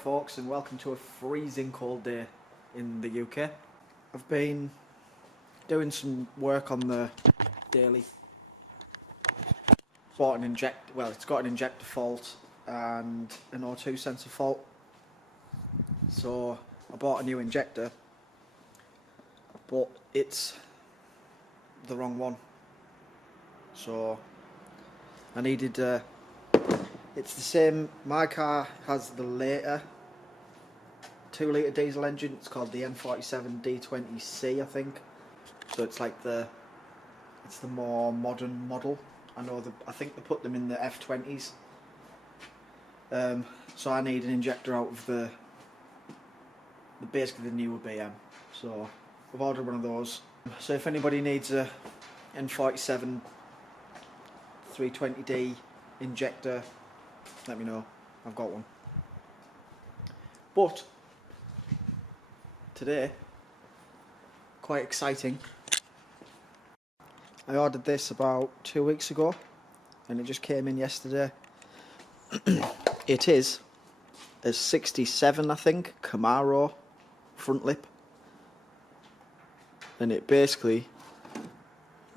folks, and welcome to a freezing cold day in the UK. I've been doing some work on the daily. It's got an injector fault and an O2 sensor fault. So I bought a new injector, but it's the wrong one. So I needed it's the same. My car has the later 2-litre diesel engine. It's called the N47 D20C, I think. So it's like it's the more modern model. I think they put them in the F20s. So I need an injector out of basically the newer BM. So I've ordered one of those. So if anybody needs a N47 320D injector, let me know. I've got one. But today, quite exciting. I ordered this about 2 weeks ago and it just came in yesterday. It is a 67, I think, Camaro front lip, and it basically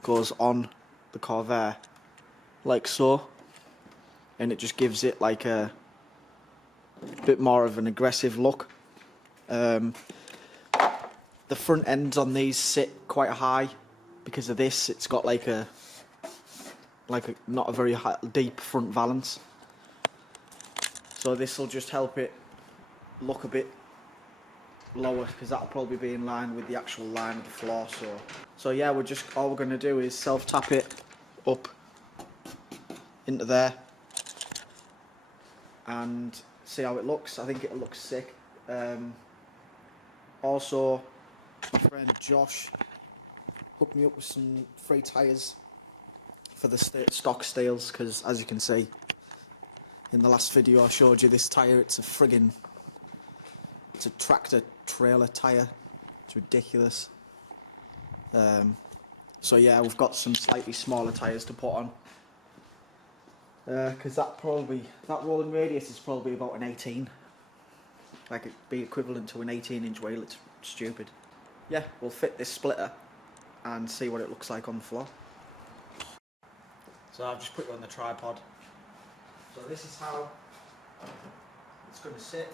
goes on the Corvair like so, and it just gives it like a bit more of an aggressive look. The front ends on these sit quite high because of this. It's got like a not a very high, deep front valance, so this will just help it look a bit lower, because that'll probably be in line with the actual line of the floor. So yeah, all we're going to do is self tap it up into there and see how it looks. I think it'll look sick. Also, my friend Josh hooked me up with some free tyres for the stock steels, because as you can see in the last video I showed you, this tyre, it's a tractor trailer tyre. It's ridiculous. So yeah, we've got some slightly smaller tyres to put on, because that rolling radius is probably about an 18. Like, it'd be equivalent to an 18-inch wheel. It's stupid. Yeah, we'll fit this splitter and see what it looks like on the floor. So I've just put it on the tripod. So this is how it's going to sit,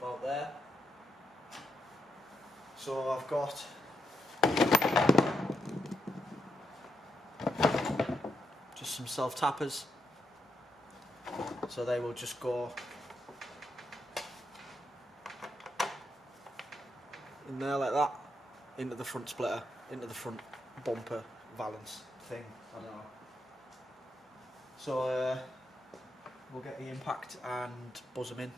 about there. So I've got just some self tappers, so they will just go in there like that, into the front splitter, into the front bumper valance thing, I don't know. So we'll get the impact and buzz them in.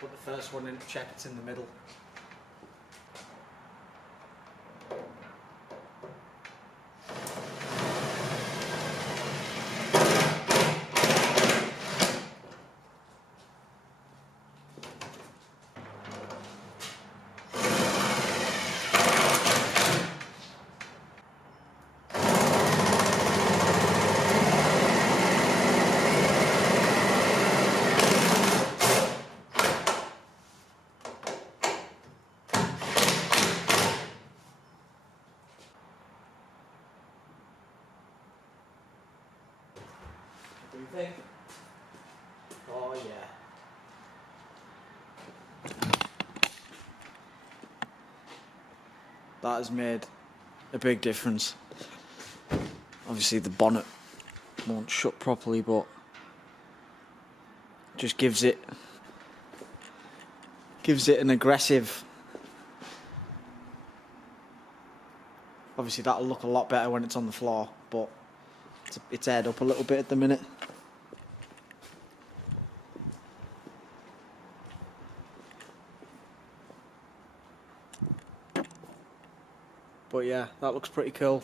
Put the first one in, check it's in the middle. What do you think? Oh yeah. That has made a big difference. Obviously the bonnet won't shut properly, but just gives it an aggressive. Obviously that'll look a lot better when it's on the floor, but it's aired up a little bit at the minute. But yeah, that looks pretty cool.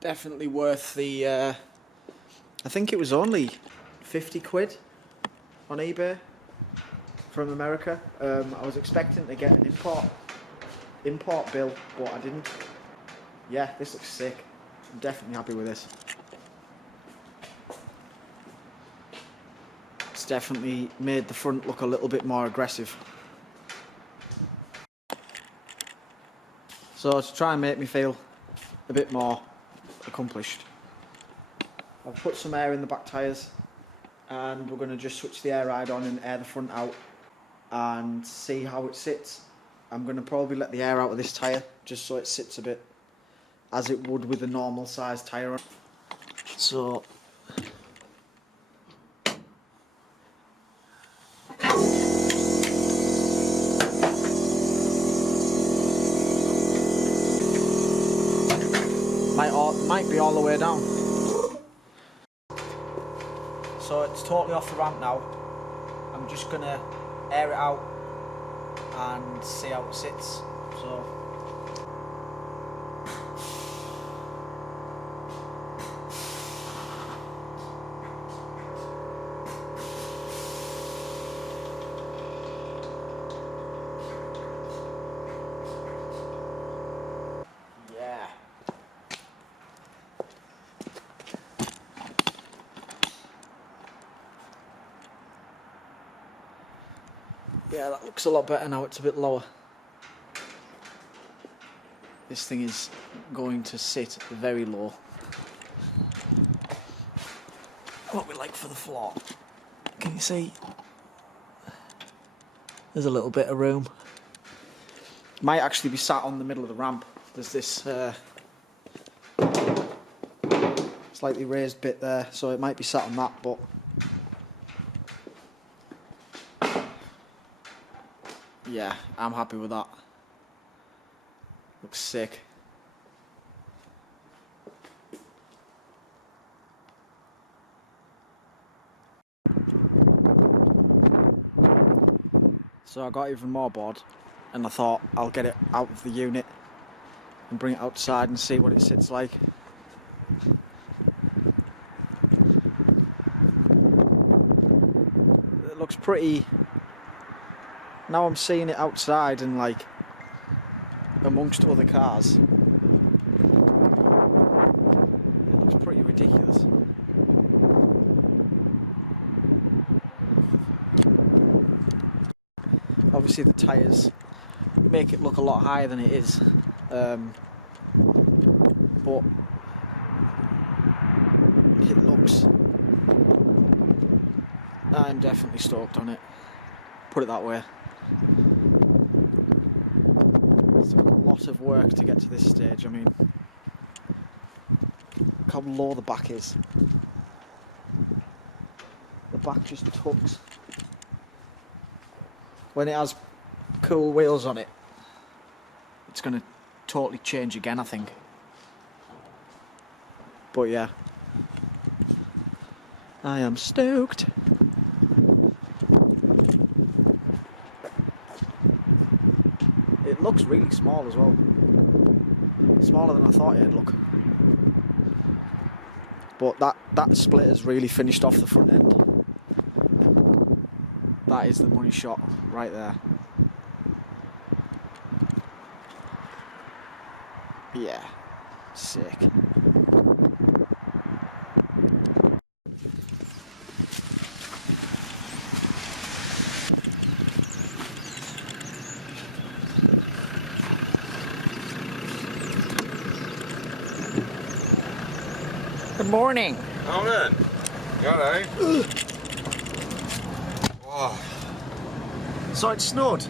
Definitely worth the I think it was only 50 quid on eBay from America. I was expecting to get an import bill, but I didn't. Yeah, this looks sick. I'm definitely happy with this. It's definitely made the front look a little bit more aggressive. So to try and make me feel a bit more accomplished, I've put some air in the back tyres, and we're going to just switch the air ride on and air the front out and see how it sits. I'm going to probably let the air out of this tyre just so it sits a bit as it would with a normal size tyre. So might be all the way down. So it's totally off the ramp now. I'm just gonna air it out and see how it sits. So yeah, that looks a lot better now. It's a bit lower. This thing is going to sit very low. What we like for the floor. Can you see? There's a little bit of room. Might actually be sat on the middle of the ramp. There's this slightly raised bit there, so it might be sat on that, but yeah, I'm happy with that. Looks sick. So I got even more bored, and I thought I'll get it out of the unit and bring it outside and see what it sits like. It looks pretty. Now I'm seeing it outside and like amongst other cars, it looks pretty ridiculous. Obviously the tyres make it look a lot higher than it is, but it looks, I'm definitely stoked on it, put it that way. It's a lot of work to get to this stage. I mean, look how low the back is. The back just tucks. When it has cool wheels on it, it's going to totally change again, I think. But yeah, I am stoked. It looks really small as well. Smaller than I thought it'd look. But that split has really finished off the front end. That is the money shot right there. Yeah, sick. Good morning. Morning. You alright? Wow. So it snowed?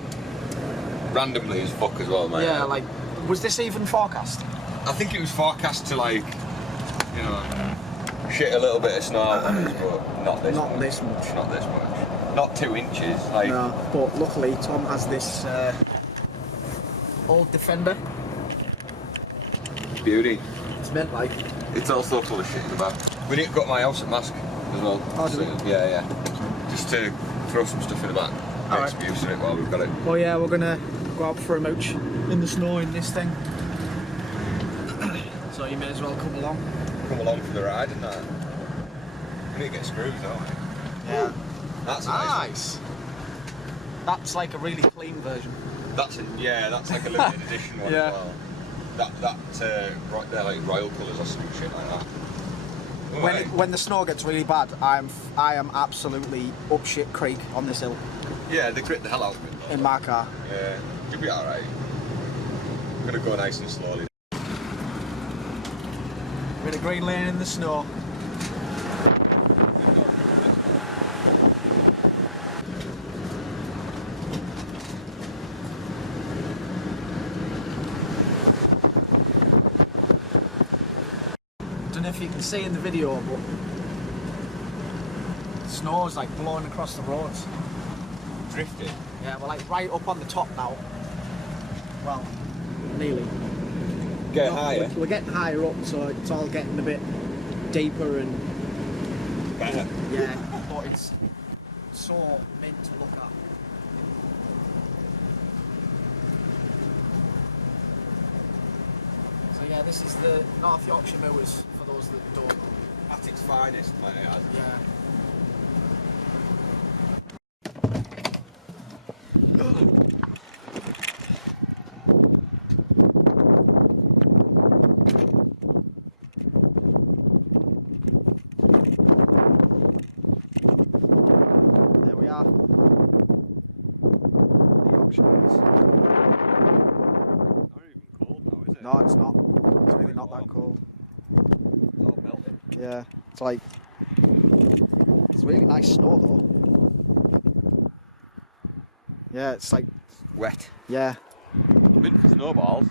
Randomly as fuck as well, mate. Yeah, like, was this even forecast? I think it was forecast to, like, you know, shit a little bit of snow out on us, but not this much. Not this much. Not this much. Not 2 inches. Like. No, but luckily Tom has this old Defender. Beauty. It's meant like. It's also full of shit in the back. We need to go to my house at Mask as well. Oh, do we? Yeah, yeah. Just to throw some stuff in the back. Get some use of it while we've got it. Well, yeah, we're gonna go out for a mooch in the snow in this thing. So you may as well come along. Come along for the ride and that. We need to get screws, don't we? Yeah. That's a nice. That's like a really clean version. That's like a limited edition one Yeah. as well. Right there, like royal colours or some shit like that. When the snow gets really bad, I am absolutely up shit creek on this hill. Yeah, they grit the hell out of it. In my car. Yeah, you'll be alright. I'm gonna go nice and slowly. We're in a green lane in the snow. Don't know if you can see in the video, but snow's like blowing across the roads. Drifting. Yeah, we're like right up on the top now. Well, nearly. Get higher. We're getting higher up, so it's all getting a bit deeper and Better. yeah, but it's so mint to look at. So yeah, this is the North Yorkshire Moors for those that don't know. At its finest, might I add. Yeah. There we are. The Yorkshire Moors. Not even cold now, is it? No, it's not. It's really not that cold. It's all melting. Yeah, it's like it's really nice snow though. Yeah, it's like Wet. yeah. Mint for snowballs.